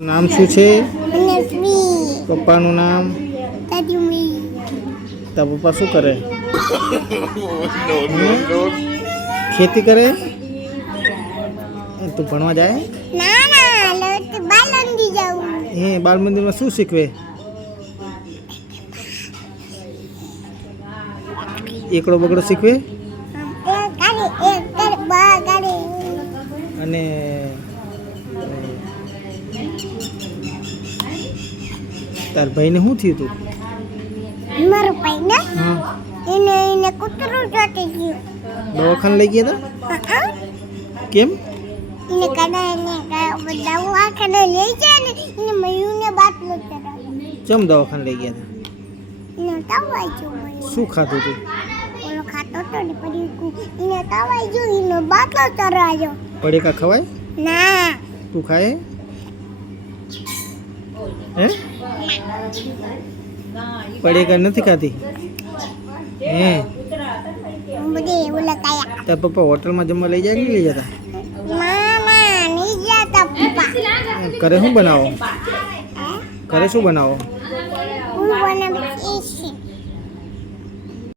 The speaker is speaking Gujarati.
નામ શું છે? નસવી. પપ્પાનું નામ? તજમી. તારા પપ્પા શું કરે? ખેતી કરે? તું ભણવા જાય? ના ના લોટ બાલંદી જાઉં. હે બાલ મંદિરમાં શું શીખવે? એકડો બગડો શીખવે? એક કરે બા કરે. અને તાર ભાઈને શું થયું તું? મારો ભાઈ ને હા એને કૂતરું ચોટી ગયું. દવાખાને લઈ ગયા હતા? કેમ? એને દવાખાને લઈ જાય ને એને મયુને બાટલો ચડાવ્યો. ચમ દવાખાને લઈ ગયા હતા? એને તવાઈ ગયો. શું ખાધું તું? ઓલો ખાતો તો ને પછી એને તવાઈ ગયો એનો બાટલો ચડાવ્યો. પડીકા ખવાય? ના તું ખાય? હે પડીકા નથી ખાતી? હે બધે ઓલા કાયા. તાર પપ્પા હોટલમાં જમવા લઈ જાય કે નહીં લઈ જતા? મામા નહીં જતા પપ્પા. ઘરે શું બનાવો? ઘરે શું બનાવો? હું બનાવી